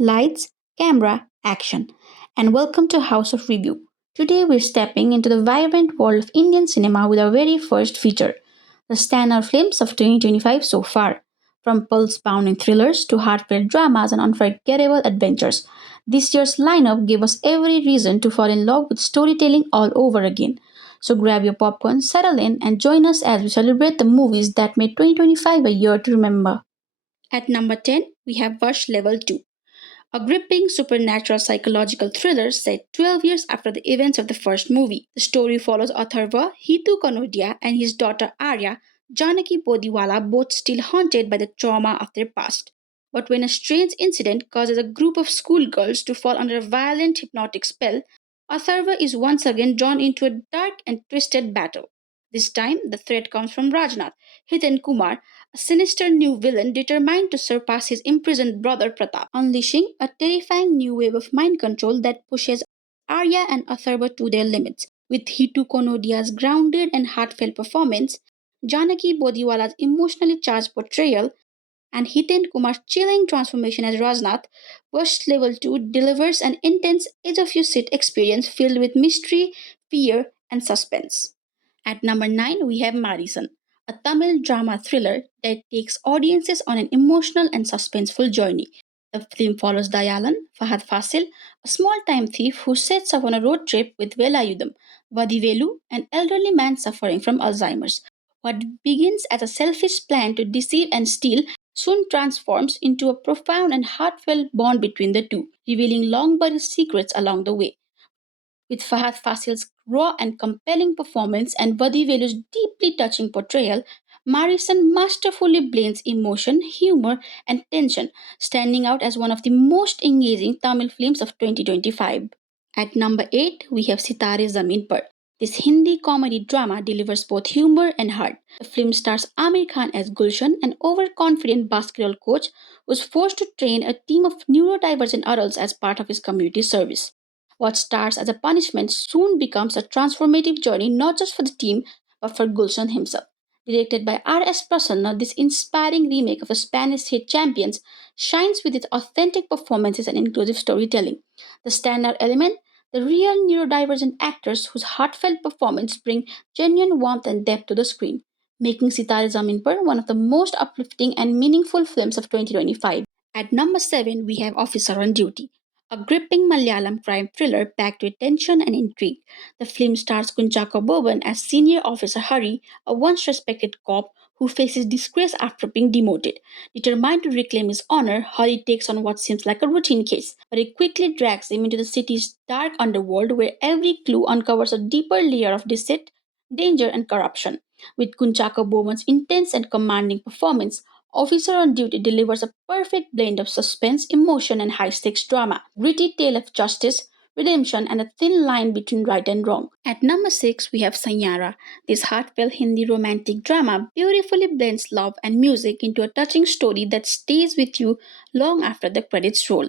Lights, camera, action. And welcome to House of Review. Today we're stepping into the vibrant world of Indian cinema with our very first feature, the standout films of 2025 so far. From pulse-pounding thrillers to heartfelt dramas and unforgettable adventures, this year's lineup gave us every reason to fall in love with storytelling all over again. So grab your popcorn, settle in, and join us as we celebrate the movies that made 2025 a year to remember. At number 10, we have Rush Level 2, a gripping supernatural psychological thriller set 12 years after the events of the first movie. The story follows Atharva, Hitu Kanodia, and his daughter Arya, Janaki Bodiwala, both still haunted by the trauma of their past. But when a strange incident causes a group of schoolgirls to fall under a violent hypnotic spell, Atharva is once again drawn into a dark and twisted battle. This time, the threat comes from Rajnath, Hiten Kumar, a sinister new villain determined to surpass his imprisoned brother Pratap, unleashing a terrifying new wave of mind control that pushes Arya and Atharva to their limits. With Hitu Konodia's grounded and heartfelt performance, Janaki Bodiwala's emotionally charged portrayal, and Hiten Kumar's chilling transformation as Rajnath, Worst Level 2 delivers an intense edge of your seat experience filled with mystery, fear, and suspense. At number 9, we have Marisan, a Tamil drama thriller that takes audiences on an emotional and suspenseful journey. The film follows Dayalan, Fahadh Faasil, a small time thief who sets off on a road trip with Velayudam, Vadivelu, an elderly man suffering from Alzheimer's. What begins as a selfish plan to deceive and steal soon transforms into a profound and heartfelt bond between the two, revealing long buried secrets along the way. With Fahad Fasil's raw and compelling performance and Vadivelu's deeply touching portrayal, Marisan masterfully blends emotion, humor, and tension, standing out as one of the most engaging Tamil films of 2025. At number 8, we have Sitare Zameen Par. This Hindi comedy drama delivers both humor and heart. The film stars Amir Khan as Gulshan, an overconfident basketball coach who is forced to train a team of neurodivergent adults as part of his community service. What starts as a punishment soon becomes a transformative journey not just for the team but for Gulshan himself. Directed by R.S. Prasanna, this inspiring remake of a Spanish hit Champions shines with its authentic performances and inclusive storytelling. The standout element, the real neurodivergent actors whose heartfelt performance bring genuine warmth and depth to the screen, making Sitare Zameen Par one of the most uplifting and meaningful films of 2025. At number 7, we have Officer on Duty, a gripping Malayalam crime thriller packed with tension and intrigue. The film stars Kunchako Boban as Senior Officer Hari, a once respected cop who faces disgrace after being demoted. Determined to reclaim his honor, Hari takes on what seems like a routine case, but it quickly drags him into the city's dark underworld where every clue uncovers a deeper layer of deceit, danger, and corruption. With Kunchako Boban's intense and commanding performance, Officer on Duty delivers a perfect blend of suspense, emotion, and high stakes drama, gritty tale of justice, redemption, and a thin line between right and wrong. At number 6, we have Sanyara. This heartfelt Hindi romantic drama beautifully blends love and music into a touching story that stays with you long after the credits roll.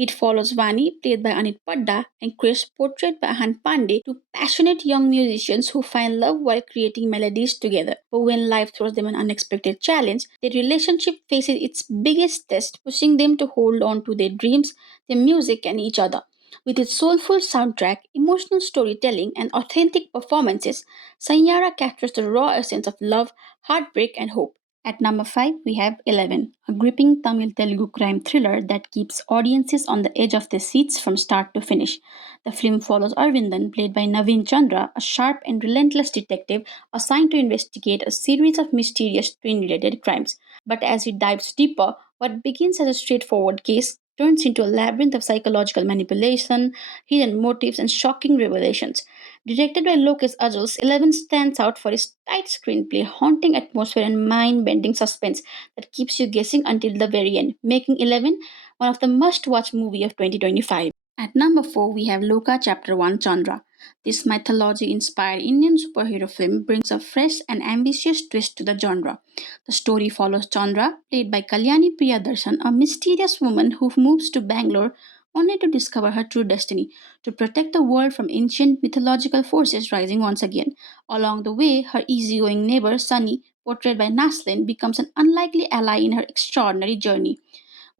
It follows Vani, played by Aneet Padda, and Chris, portrayed by Ahan Pandey, two passionate young musicians who find love while creating melodies together. But when life throws them an unexpected challenge, their relationship faces its biggest test, pushing them to hold on to their dreams, their music, and each other. With its soulful soundtrack, emotional storytelling, and authentic performances, Sanyara captures the raw essence of love, heartbreak, and hope. At number 5, we have 11, a gripping Tamil Telugu crime thriller that keeps audiences on the edge of their seats from start to finish. The film follows Arvindan, played by Naveen Chandra, a sharp and relentless detective assigned to investigate a series of mysterious twin related crimes. But as he dives deeper, what begins as a straightforward case turns into a labyrinth of psychological manipulation, hidden motives, and shocking revelations. Directed by Lokesh Ajals, Eleven stands out for its tight screenplay, haunting atmosphere, and mind bending suspense that keeps you guessing until the very end, making 11 one of the must watch movie of 2025. At number 4, we have Loka Chapter 1 Chandra. This mythology inspired Indian superhero film brings a fresh and ambitious twist to the genre. The story follows Chandra, played by Kalyani Priyadarshan, a mysterious woman who moves to Bangalore only to discover her true destiny to protect the world from ancient mythological forces rising once again. Along the way, her easygoing neighbor Sunny, portrayed by Naslin, becomes an unlikely ally in her extraordinary journey.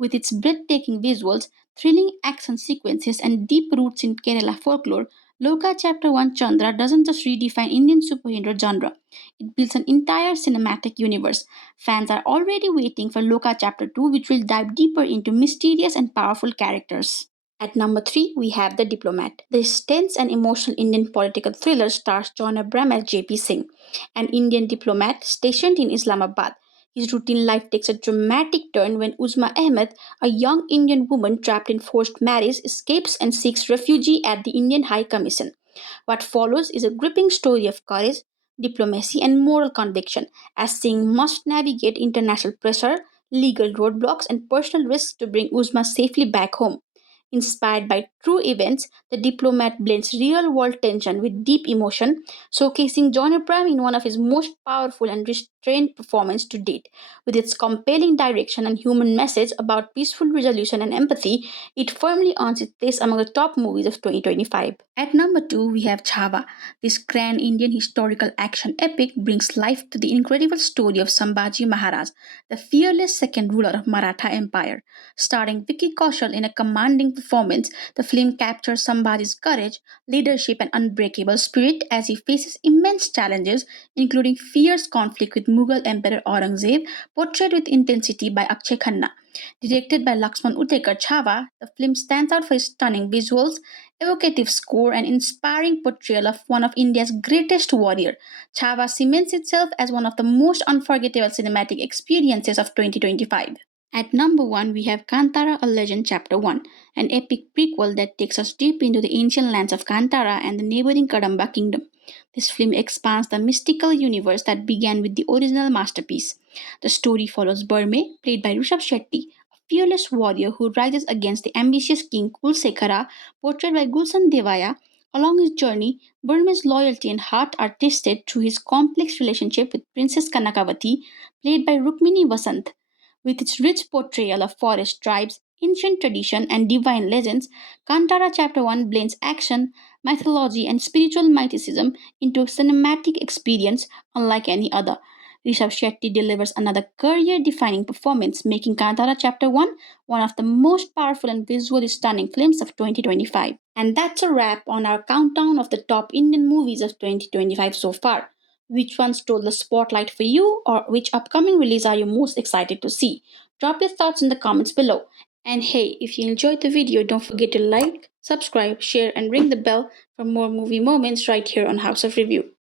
With its breathtaking visuals, thrilling action sequences, and deep roots in Kerala folklore, Loka Chapter 1 Chandra doesn't just redefine Indian superhero genre, it builds an entire cinematic universe. Fans are already waiting for Loka Chapter 2, which will dive deeper into mysterious and powerful characters. At number 3, we have The Diplomat. This tense and emotional Indian political thriller stars John Abraham as JP Singh, an Indian diplomat stationed in Islamabad. His routine life takes a dramatic turn when Uzma Ahmed, a young Indian woman trapped in forced marriage, escapes and seeks refuge at the Indian High Commission. What follows is a gripping story of courage, diplomacy, and moral conviction, as Singh must navigate international pressure, legal roadblocks, and personal risks to bring Uzma safely back home. Inspired by true events, The Diplomat blends real world tension with deep emotion, showcasing John Abraham in one of his most powerful and restrained performances to date. With its compelling direction and human message about peaceful resolution and empathy, it firmly earns its place among the top movies of 2025. At number 2, we have Chhava. This grand Indian historical action epic brings life to the incredible story of Sambhaji Maharaj, the fearless second ruler of Maratha Empire. Starring Vicky Kaushal in a commanding performance, the film captures Sambhaji's courage, leadership, and unbreakable spirit as he faces immense challenges, including fierce conflict with Mughal Emperor Aurangzeb, portrayed with intensity by Akshay Khanna. Directed by Laxman Utekar Chhava, the film stands out for its stunning visuals, evocative score, and inspiring portrayal of one of India's greatest warrior. Chhava cements itself as one of the most unforgettable cinematic experiences of 2025. At number 1, we have Kantara A Legend Chapter 1, an epic prequel that takes us deep into the ancient lands of Kantara and the neighboring Kadamba kingdom. This film expands the mystical universe that began with the original masterpiece. The story follows Burme, played by Rishab Shetty, a fearless warrior who rises against the ambitious king Kulsekhara, portrayed by Gulsan Devaya. Along his journey, Burme's loyalty and heart are tested through his complex relationship with Princess Kanakavati, played by Rukmini Vasant. With its rich portrayal of forest tribes, ancient tradition, and divine legends, Kantara Chapter 1 blends action, mythology, and spiritual mysticism into a cinematic experience unlike any other. Rishabh Shetty delivers another career defining performance, making Kantara Chapter 1 one of the most powerful and visually stunning films of 2025. And that's a wrap on our countdown of the top Indian movies of 2025 so far. Which one stole the spotlight for you, or which upcoming release are you most excited to see? Drop your thoughts in the comments below. And hey, if you enjoyed the video, don't forget to like, subscribe, share, and ring the bell for more movie moments right here on House of Review.